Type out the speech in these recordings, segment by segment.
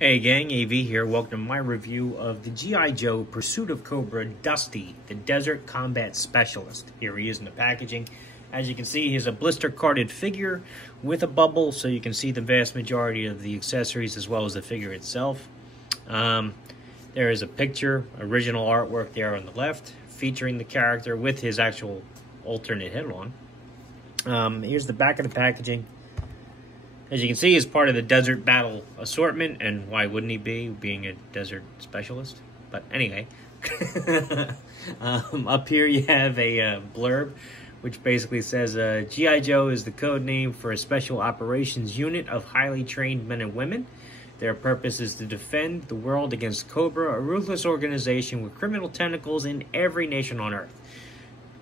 Hey gang, AV here. Welcome to my review of the G.I. Joe Pursuit of Cobra Dusty, the Desert Combat Specialist. Here he is in the packaging. As you can see, he's a blister-carded figure with a bubble, so you can see the vast majority of the accessories as well as the figure itself. There is a picture, original artwork there on the left, featuring the character with his actual alternate head on. Here's the back of the packaging. As you can see, he's part of the Desert Battle assortment, and why wouldn't he be, being a desert specialist? But anyway, up here you have a blurb, which basically says, G.I. Joe is the code name for a special operations unit of highly trained men and women. Their purpose is to defend the world against Cobra, a ruthless organization with criminal tentacles in every nation on Earth.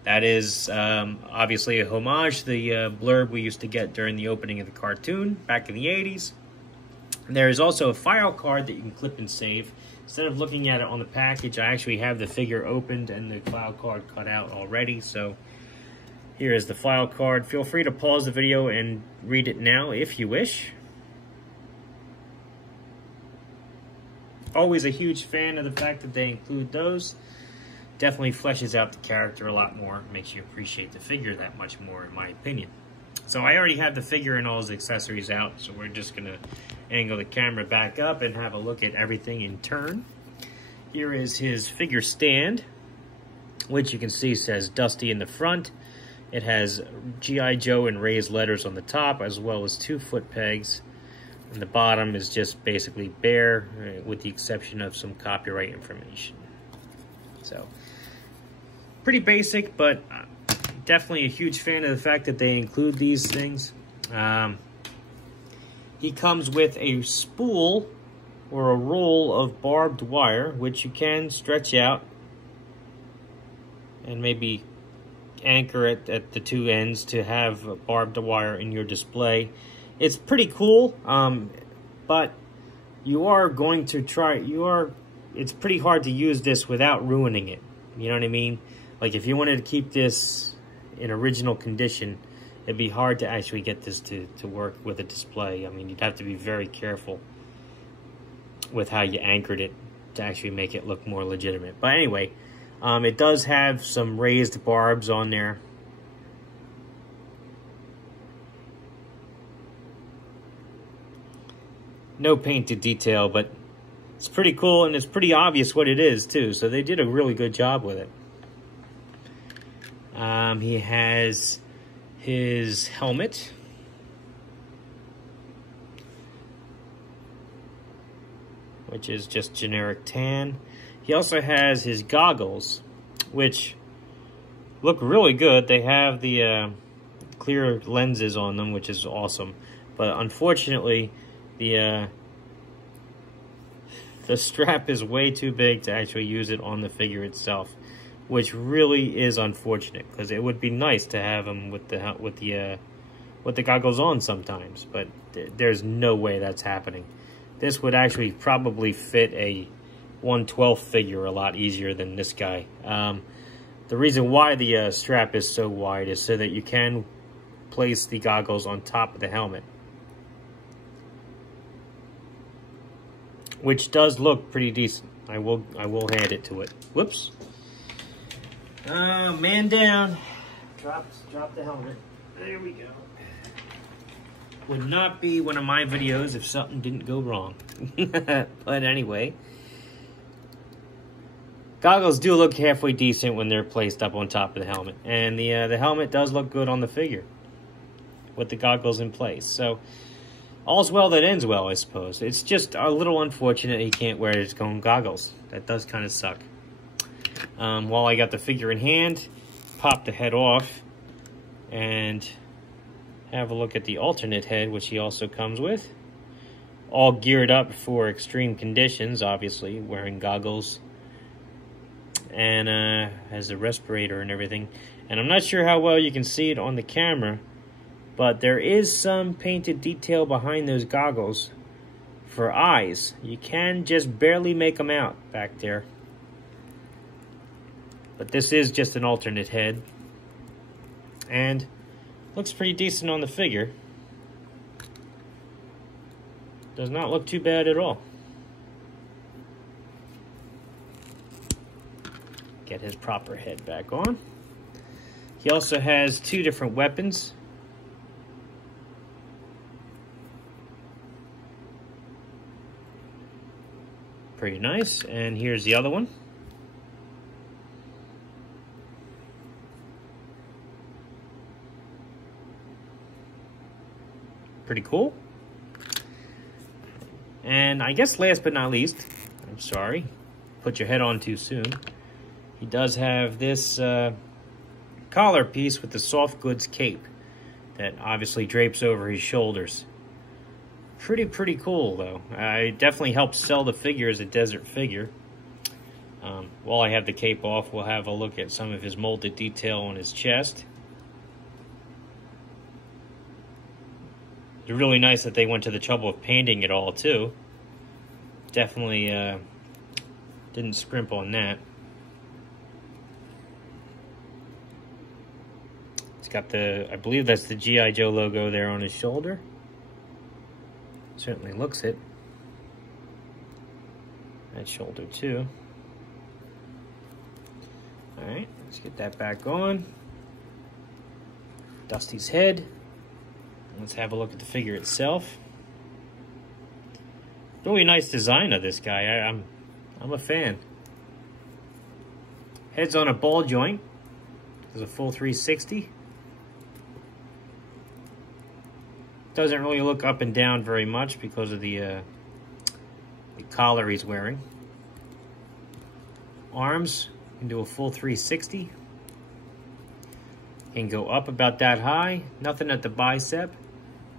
That is obviously a homage to the blurb we used to get during the opening of the cartoon back in the 80s. There is also a file card that you can clip and save. Instead of looking at it on the package, I actually have the figure opened and the file card cut out already. So here is the file card. Feel free to pause the video and read it now if you wish. Always a huge fan of the fact that they include those. Definitely fleshes out the character a lot more, makes you appreciate the figure that much more, in my opinion. So I already have the figure and all his accessories out, so we're just going to angle the camera back up and have a look at everything in turn. Here is his figure stand, which you can see says Dusty in the front. It has G.I. Joe in raised letters on the top, as well as 2 foot pegs. And the bottom is just basically bare, with the exception of some copyright information. So, pretty basic, but definitely a huge fan of the fact that they include these things. He comes with a spool or a roll of barbed wire, which you can stretch out and maybe anchor it at the 2 ends to have barbed wire in your display. It's pretty cool, but you are going to try, it's pretty hard to use this without ruining it. You know what I mean? Like, if you wanted to keep this in original condition, it'd be hard to actually get this to work with a display. I mean, you'd have to be very careful with how you anchored it to actually make it look more legitimate. But anyway, it does have some raised barbs on there. No painted detail, but it's pretty cool, and it's pretty obvious what it is, too. So they did a really good job with it. He has his helmet. Which is just generic tan. He also has his goggles, which look really good. They have the clear lenses on them, which is awesome. But unfortunately, the strap is way too big to actually use it on the figure itself, which really is unfortunate, because it would be nice to have him with the goggles on sometimes, but there's no way that's happening. This would actually probably fit a 1/12 figure a lot easier than this guy. The reason why the strap is so wide is so that you can place the goggles on top of the helmet, which does look pretty decent. I will hand it to it. Whoops. Man down. Drop the helmet. There we go. Would not be one of my videos if something didn't go wrong. But anyway, goggles do look halfway decent when they're placed up on top of the helmet, and the helmet does look good on the figure with the goggles in place. So all's well that ends well, I suppose. It's just a little unfortunate he can't wear his own goggles. That does kind of suck. While I got the figure in hand, pop the head off and have a look at the alternate head, which he also comes with. All geared up for extreme conditions, obviously, wearing goggles. And has a respirator and everything. And I'm not sure how well you can see it on the camera, but there is some painted detail behind those goggles for eyes. You can just barely make them out back there. But this is just an alternate head. And looks pretty decent on the figure. Does not look too bad at all. get his proper head back on. He also has 2 different weapons. Pretty nice. And here's the other one. Pretty cool. And I guess last but not least, I'm sorry, put your head on too soon. He does have this collar piece with the soft goods cape that obviously drapes over his shoulders. Pretty cool though. It definitely helps sell the figure as a desert figure. While I have the cape off, we'll have a look at some of his molded detail on his chest. It's really nice that they went to the trouble of painting it all too. Definitely didn't scrimp on that. It's got the, I believe that's the G.I. Joe logo there on his shoulder. Certainly looks it. That shoulder too. Alright, let's get that back on. Dusty's head. Let's have a look at the figure itself. Really nice design of this guy. I'm a fan. Head's on a ball joint. Does a full 360. Doesn't really look up and down very much because of the collar he's wearing. Arms can do a full 360. Can go up about that high. Nothing at the bicep.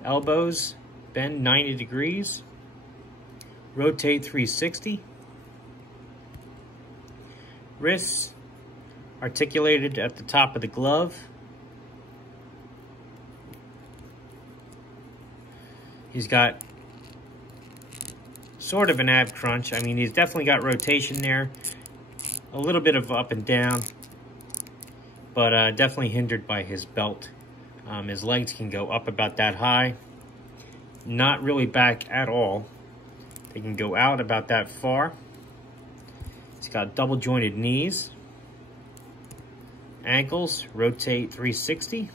Elbows bend 90 degrees. Rotate 360. Wrists articulated at the top of the glove. He's got sort of an ab crunch. I mean, he's definitely got rotation there. A little bit of up and down, but definitely hindered by his belt. His legs can go up about that high. Not really back at all. They can go out about that far. He's got double jointed knees. Ankles, rotate 360.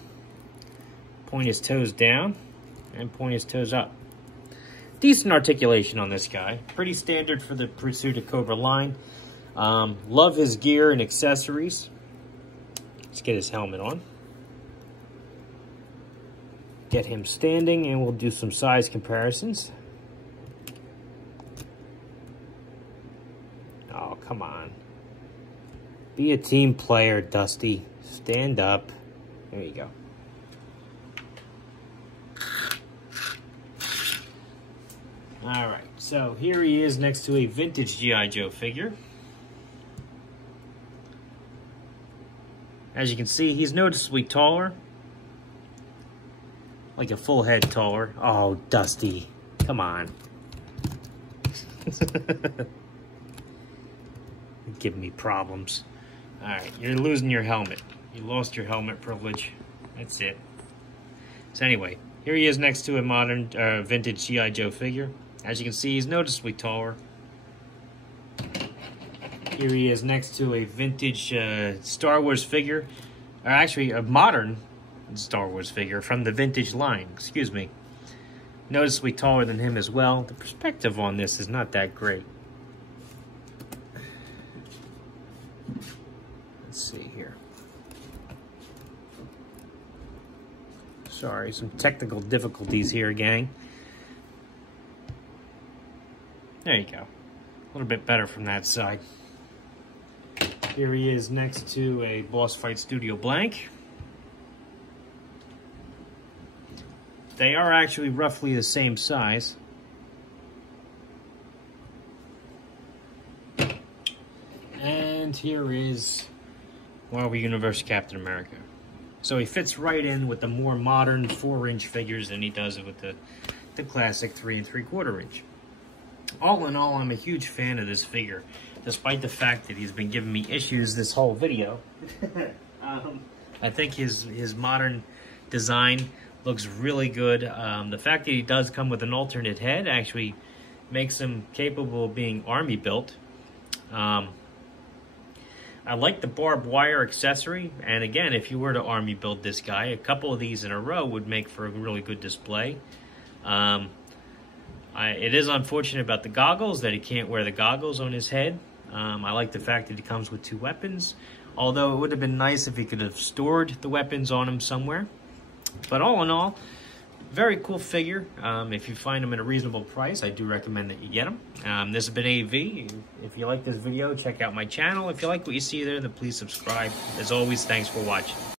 Point his toes down and point his toes up. Decent articulation on this guy. Pretty standard for the Pursuit of Cobra line. Love his gear and accessories. Let's get his helmet on. Get him standing and we'll do some size comparisons. Oh, come on. Be a team player, Dusty. Stand up. There you go. Alright, so here he is next to a vintage G.I. Joe figure. As you can see, he's noticeably taller. Like a full head taller. Oh, Dusty. Come on. Giving me problems. Alright, you're losing your helmet. You lost your helmet privilege. That's it. So anyway, here he is next to a modern, vintage G.I. Joe figure. As you can see, he's noticeably taller. Here he is next to a vintage Star Wars figure. Or actually, a modern Star Wars figure from the vintage line. Excuse me. Noticeably taller than him as well. The perspective on this is not that great. Let's see here. Sorry, some technical difficulties here, gang. There you go. A little bit better from that side. Here he is next to a Boss Fight Studio blank. They are actually roughly the same size. And here is Marvel Universe Captain America. So he fits right in with the more modern 4-inch figures than he does with the classic 3 3/4 inch. All in all, I'm a huge fan of this figure, despite the fact that he's been giving me issues this whole video. I think his modern design looks really good. The fact that he does come with an alternate head actually makes him capable of being army built. I like the barbed wire accessory, and again, if you were to army build this guy, a couple of these in a row would make for a really good display. It is unfortunate about the goggles, that he can't wear the goggles on his head. I like the fact that he comes with 2 weapons, although it would have been nice if he could have stored the weapons on him somewhere. But all in all, very cool figure. If you find them at a reasonable price, I do recommend that you get them. This has been AV. If you like this video, check out my channel. If you like what you see there, then please subscribe. As always, thanks for watching.